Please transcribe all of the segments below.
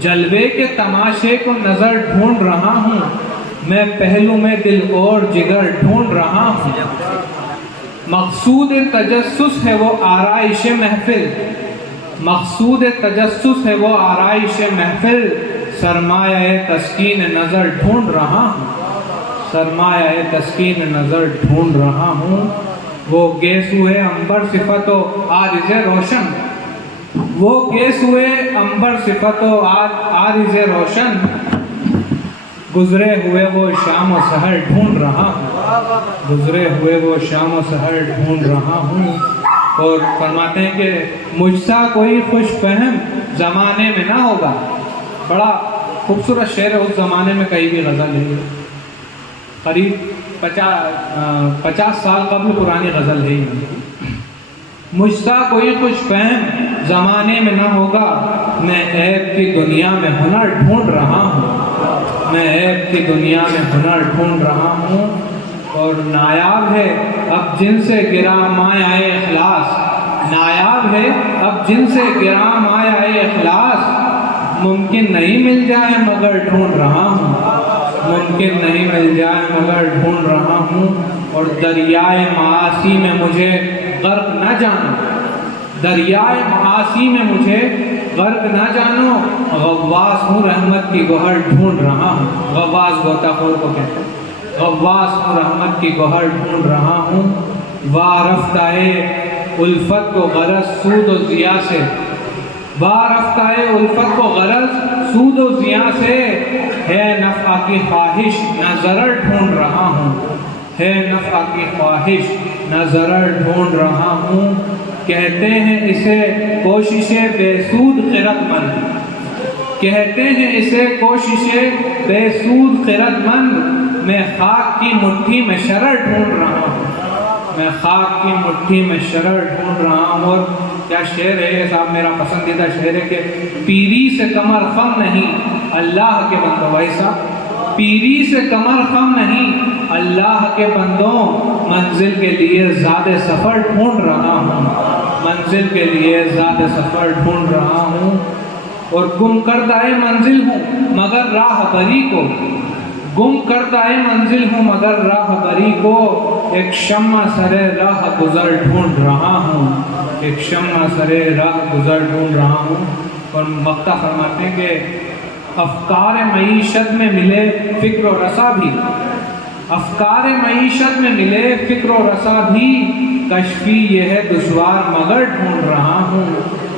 جلوے کے تماشے کو نظر ڈھونڈ رہا ہوں، میں پہلو میں دل اور جگر ڈھونڈ رہا ہوں۔ مقصود تجسس ہے وہ آرائش محفل، مقصود تجسس ہے وہ آرائش محفل، سرمایہ تسکین نظر ڈھونڈ رہا ہوں، سرمایہ تسکین نظر ڈھونڈ رہا ہوں۔ وہ گیس ہوئے عنبر صفت و عارض روشن، وہ گیس ہوئے عنبر صفت و عارض روشن، گزرے ہوئے وہ شام و سحر ڈھونڈ رہا ہوں، گزرے ہوئے وہ شام و سحر ڈھونڈ رہا ہوں۔ اور فرماتے ہیں کہ مجھ سا کوئی خوش فہم زمانے میں نہ ہوگا۔ بڑا خوبصورت شعر ہے، اس زمانے میں کہیں بھی غزل ہے، قریب 50 سال قبل پرانی غزل ہے۔ مجھ سا کوئی خوش فہم زمانے میں نہ ہوگا، میں عیب کی دنیا میں ہنر ڈھونڈ رہا ہوں، میں عیب کی دنیا میں ہنر ڈھونڈ رہا ہوں۔ اور نایاب ہے اب جن سے گرا مایہ اخلاص، نایاب ہے اب جن سے گرا مایہ اخلاص، ممکن نہیں مل جائے مگر ڈھونڈ رہا ہوں، ممکن نہیں مل جائے مگر ڈھونڈ رہا ہوں۔ اور دریائے معاصی میں مجھے غرق نہ جانو، دریائے معاصی میں مجھے غرق نہ جانو، غواص ہوں رحمت کی گوہر ڈھونڈ رہا ہوں۔ غواص غوطہ خور کو کہتے ہیں، غواص ہوں رحمت کی گوہر ڈھونڈ رہا ہوں۔ وارفتائے الفت کو غرض سود و ضیاء سے، وارفتائے الفت کو غرض سود و ضیاء سے، ہے نفع کی خواہش نہ ضرر ڈھونڈ رہا ہوں، ہے نفع کی خواہش نہ ضرر ڈھونڈ رہا ہوں۔ کہتے ہیں اسے کوشش بے سود خرد مند، کہتے ہیں اسے کوشش بے سود خرد مند، میں خاک کی مٹھی میں شرر ڈھونڈ رہا ہوں، میں خاک کی مٹھی میں شرر ڈھونڈ رہا ہوں۔ اور کیا شعر ہے صاحب، میرا پسندیدہ شعر ہے کہ پیری سے کمر خم نہیں اللہ کے بندوں، بھائی صاحب پیری سے کمر خم نہیں اللہ کے بندوں، منزل کے لیے زاد سفر ڈھونڈ رہا ہوں، منزل کے لیے زاد سفر ڈھونڈ رہا ہوں۔ اور گم کردہ منزل ہوں مگر راہ بری کو، گم کردہ منزل ہوں مگر راہ بری کو، ایک شمع سرے راہ گزر ڈھونڈ رہا ہوں، ایک شمع سرے راہ گزر ڈھونڈ رہا ہوں۔ اور مقطع فرماتے ہیں کہ افکار معیشت میں ملے فکر و رسا بھی، افکار معیشت میں ملے فکر و رسا بھی، کشفی یہ ہے دشوار مگر ڈھونڈ رہا ہوں،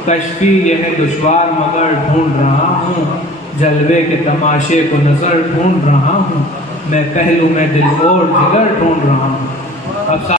کشفی یہ ہے دشوار مگر ڈھونڈ رہا ہوں۔ جلوے کے تماشے کو نظر ڈھونڈ رہا ہوں، میں پہلو میں دل اور جگر ڈھونڈ رہا ہوں۔ اب